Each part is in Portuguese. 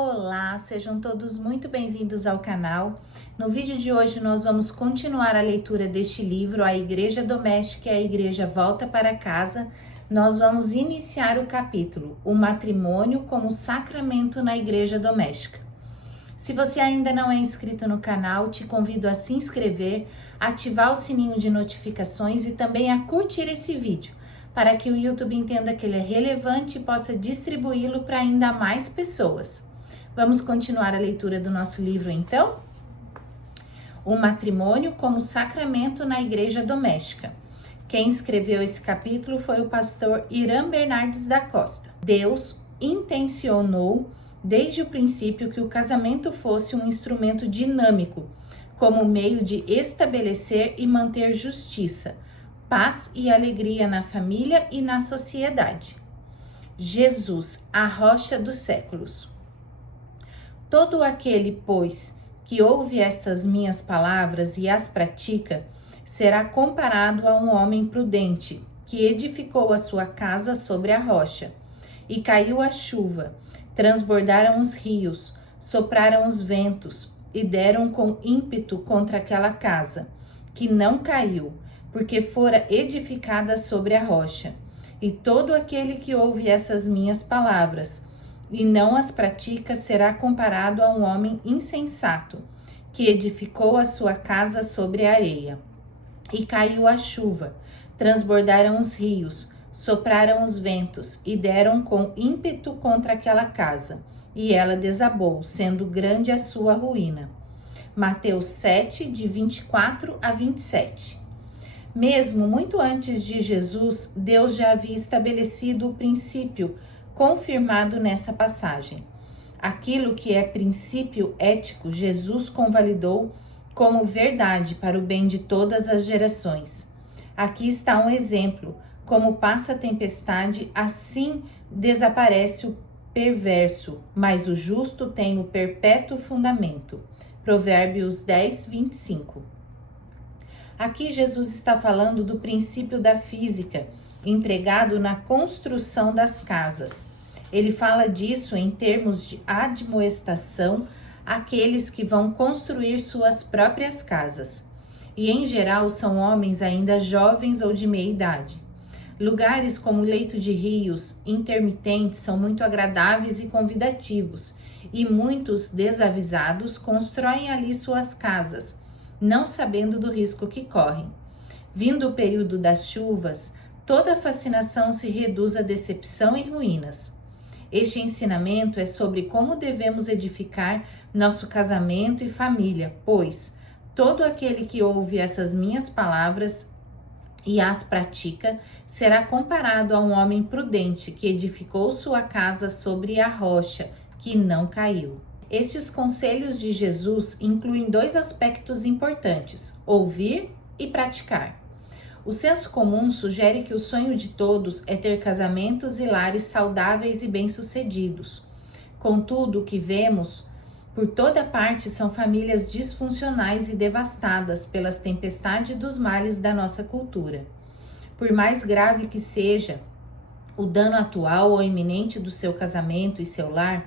Olá, sejam todos muito bem-vindos ao canal. No vídeo de hoje nós vamos continuar a leitura deste livro, A Igreja Doméstica e a Igreja Volta para Casa. Nós vamos iniciar o capítulo, O Matrimônio como Sacramento na Igreja Doméstica. Se você ainda não é inscrito no canal, te convido a se inscrever, ativar o sininho de notificações e também a curtir esse vídeo, para que o YouTube entenda que ele é relevante e possa distribuí-lo para ainda mais pessoas. Vamos continuar a leitura do nosso livro, então? O Matrimônio como Sacramento na Igreja Doméstica. Quem escreveu esse capítulo foi o pastor Irã Bernardes da Costa. Deus intencionou desde o princípio que o casamento fosse um instrumento dinâmico, como meio de estabelecer e manter justiça, paz e alegria na família e na sociedade. Jesus, a rocha dos séculos. Todo aquele, pois, que ouve estas minhas palavras e as pratica, será comparado a um homem prudente, que edificou a sua casa sobre a rocha. E caiu a chuva, transbordaram os rios, sopraram os ventos, e deram com ímpeto contra aquela casa, que não caiu, porque fora edificada sobre a rocha. E todo aquele que ouve essas minhas palavras e não as pratica será comparado a um homem insensato, que edificou a sua casa sobre a areia. E caiu a chuva, transbordaram os rios, sopraram os ventos e deram com ímpeto contra aquela casa, e ela desabou, sendo grande a sua ruína. Mateus 7, de 24 a 27. Mesmo muito antes de Jesus, Deus já havia estabelecido o princípio confirmado nessa passagem. Aquilo que é princípio ético, Jesus convalidou como verdade para o bem de todas as gerações. Aqui está um exemplo: como passa a tempestade, assim desaparece o perverso, mas o justo tem o perpétuo fundamento. Provérbios 10, 25. Aqui Jesus está falando do princípio da física, empregado na construção das casas. Ele fala disso em termos de admoestação àqueles que vão construir suas próprias casas. E em geral são homens ainda jovens ou de meia idade. Lugares como leito de rios intermitentes são muito agradáveis e convidativos, e muitos desavisados constroem ali suas casas, não sabendo do risco que correm. Vindo o período das chuvas, toda a fascinação se reduz a decepção e ruínas. Este ensinamento é sobre como devemos edificar nosso casamento e família, pois todo aquele que ouve essas minhas palavras e as pratica será comparado a um homem prudente que edificou sua casa sobre a rocha, que não caiu. Estes conselhos de Jesus incluem dois aspectos importantes: ouvir e praticar. O senso comum sugere que o sonho de todos é ter casamentos e lares saudáveis e bem-sucedidos. Contudo, o que vemos por toda parte são famílias disfuncionais e devastadas pelas tempestades dos males da nossa cultura. Por mais grave que seja o dano atual ou iminente do seu casamento e seu lar,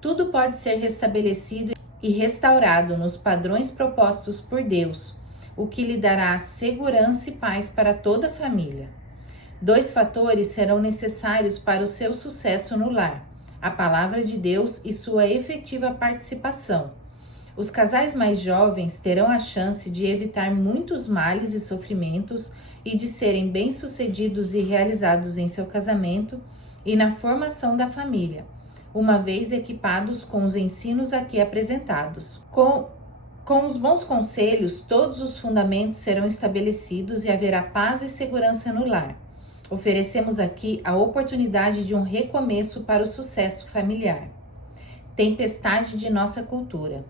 tudo pode ser restabelecido e restaurado nos padrões propostos por Deus, o que lhe dará segurança e paz para toda a família. Dois fatores serão necessários para o seu sucesso no lar: a palavra de Deus e sua efetiva participação. Os casais mais jovens terão a chance de evitar muitos males e sofrimentos e de serem bem-sucedidos e realizados em seu casamento e na formação da família, uma vez equipados com os ensinos aqui apresentados. Com os bons conselhos, todos os fundamentos serão estabelecidos e haverá paz e segurança no lar. Oferecemos aqui a oportunidade de um recomeço para o sucesso familiar. Tempestade de nossa cultura.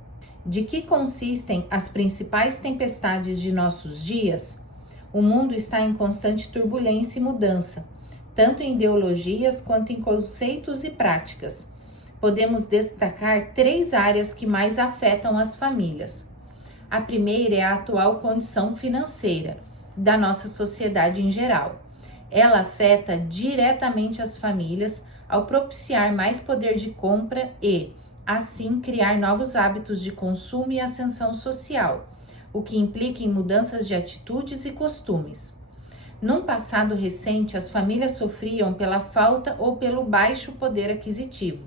De que consistem as principais tempestades de nossos dias? O mundo está em constante turbulência e mudança, tanto em ideologias quanto em conceitos e práticas. Podemos destacar três áreas que mais afetam as famílias. A primeira é a atual condição financeira da nossa sociedade em geral. Ela afeta diretamente as famílias ao propiciar mais poder de compra e, assim criar novos hábitos de consumo e ascensão social, o que implica em mudanças de atitudes e costumes. Num passado recente, as famílias sofriam pela falta ou pelo baixo poder aquisitivo.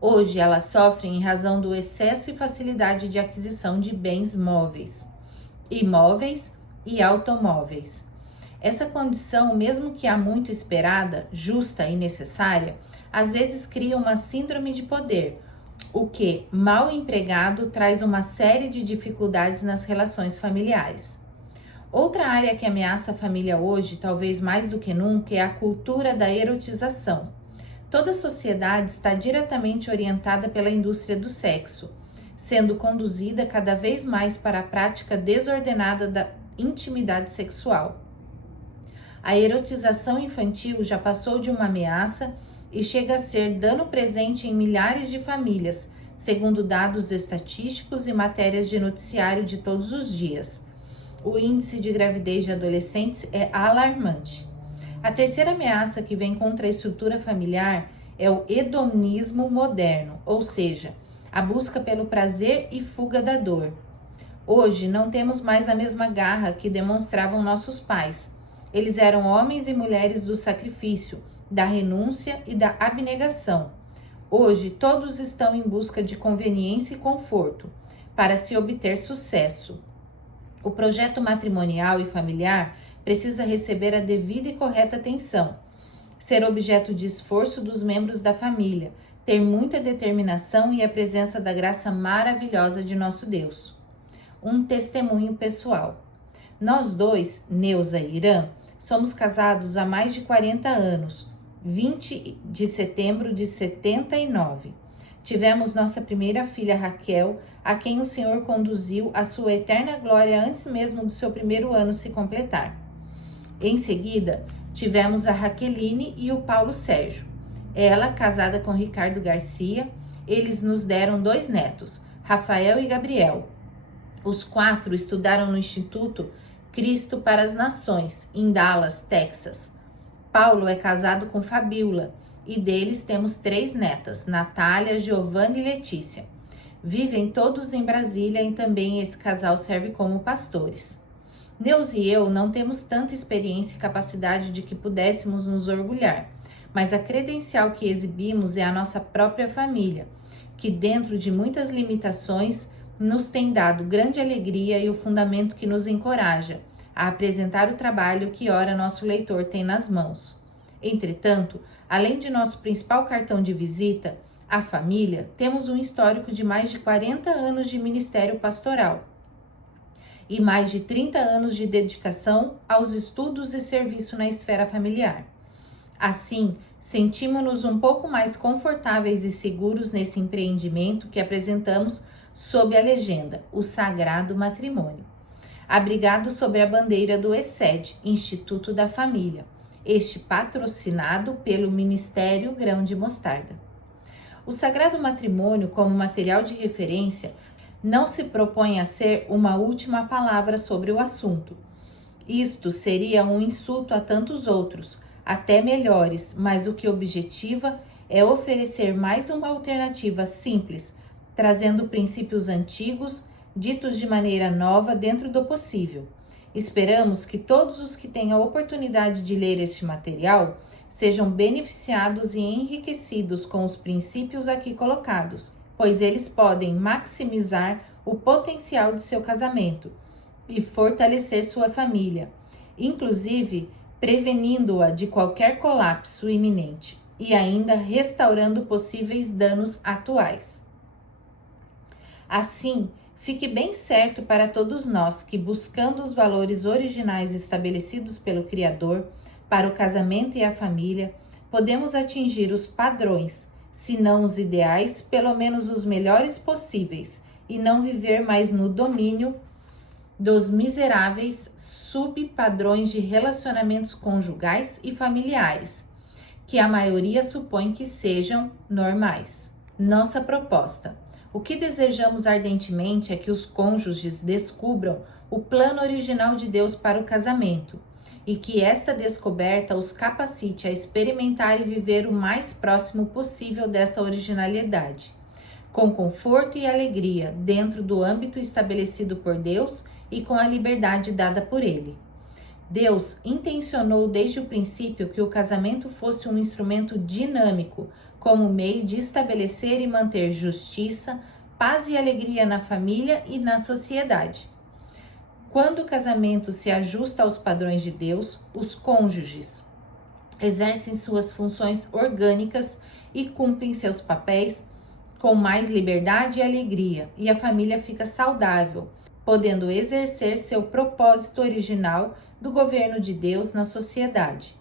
Hoje, elas sofrem em razão do excesso e facilidade de aquisição de bens móveis, imóveis e automóveis. Essa condição, mesmo que há muito esperada, justa e necessária, às vezes cria uma síndrome de poder, o que, mal empregado, traz uma série de dificuldades nas relações familiares. Outra área que ameaça a família hoje, talvez mais do que nunca, é a cultura da erotização. Toda a sociedade está diretamente orientada pela indústria do sexo, sendo conduzida cada vez mais para a prática desordenada da intimidade sexual. A erotização infantil já passou de uma ameaça e chega a ser dano presente em milhares de famílias, segundo dados estatísticos e matérias de noticiário de todos os dias. O índice de gravidez de adolescentes é alarmante. A terceira ameaça que vem contra a estrutura familiar é o hedonismo moderno, ou seja, a busca pelo prazer e fuga da dor. Hoje não temos mais a mesma garra que demonstravam nossos pais. Eles eram homens e mulheres do sacrifício, da renúncia e da abnegação. Hoje todos estão em busca de conveniência e conforto para se obter sucesso. O projeto matrimonial e familiar precisa receber a devida e correta atenção, ser objeto de esforço dos membros da família, ter muita determinação e a presença da graça maravilhosa de nosso Deus. Um testemunho pessoal. Nós dois, Neuza e Irã, somos casados há mais de 40 anos, 20 de setembro de 79. Tivemos nossa primeira filha Raquel, a quem o Senhor conduziu à sua eterna glória antes mesmo do seu primeiro ano se completar. Em seguida, tivemos a Raqueline e o Paulo Sérgio. Ela, casada com Ricardo Garcia, eles nos deram 2 netos, Rafael e Gabriel. Os 4 estudaram no Instituto Cristo para as Nações, em Dallas, Texas. Paulo é casado com Fabiola e deles temos 3 netas, Natália, Giovana e Letícia. Vivem todos em Brasília e também esse casal serve como pastores. Deus e eu não temos tanta experiência e capacidade de que pudéssemos nos orgulhar, mas a credencial que exibimos é a nossa própria família, que dentro de muitas limitações nos tem dado grande alegria e o fundamento que nos encoraja a apresentar o trabalho que ora nosso leitor tem nas mãos. Entretanto, além de nosso principal cartão de visita, a família, temos um histórico de mais de 40 anos de ministério pastoral e mais de 30 anos de dedicação aos estudos e serviço na esfera familiar. Assim, sentimos-nos um pouco mais confortáveis e seguros nesse empreendimento que apresentamos sob a legenda O Sagrado Matrimônio, abrigado sob a bandeira do ESED, Instituto da Família, este patrocinado pelo Ministério Grão de Mostarda. O Sagrado Matrimônio, como material de referência, não se propõe a ser uma última palavra sobre o assunto. Isto seria um insulto a tantos outros, até melhores, mas o que objetiva é oferecer mais uma alternativa simples, trazendo princípios antigos, ditos de maneira nova dentro do possível. Esperamos que todos os que tenham a oportunidade de ler este material sejam beneficiados e enriquecidos com os princípios aqui colocados, pois eles podem maximizar o potencial de seu casamento e fortalecer sua família, inclusive prevenindo-a de qualquer colapso iminente e ainda restaurando possíveis danos atuais. Assim, fique bem certo para todos nós que, buscando os valores originais estabelecidos pelo Criador para o casamento e a família, podemos atingir os padrões, se não os ideais, pelo menos os melhores possíveis, e não viver mais no domínio dos miseráveis subpadrões de relacionamentos conjugais e familiares, que a maioria supõe que sejam normais. Nossa proposta. O que desejamos ardentemente é que os cônjuges descubram o plano original de Deus para o casamento e que esta descoberta os capacite a experimentar e viver o mais próximo possível dessa originalidade, com conforto e alegria dentro do âmbito estabelecido por Deus e com a liberdade dada por Ele. Deus intencionou desde o princípio que o casamento fosse um instrumento dinâmico, como meio de estabelecer e manter justiça, paz e alegria na família e na sociedade. Quando o casamento se ajusta aos padrões de Deus, os cônjuges exercem suas funções orgânicas e cumprem seus papéis com mais liberdade e alegria, e a família fica saudável, podendo exercer seu propósito original do governo de Deus na sociedade.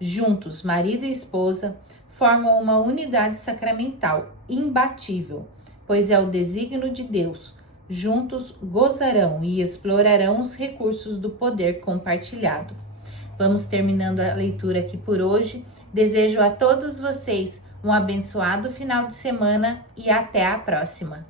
Juntos, marido e esposa formam uma unidade sacramental imbatível, pois é o desígnio de Deus. Juntos gozarão e explorarão os recursos do poder compartilhado. Vamos terminando a leitura aqui por hoje. Desejo a todos vocês um abençoado final de semana e até a próxima.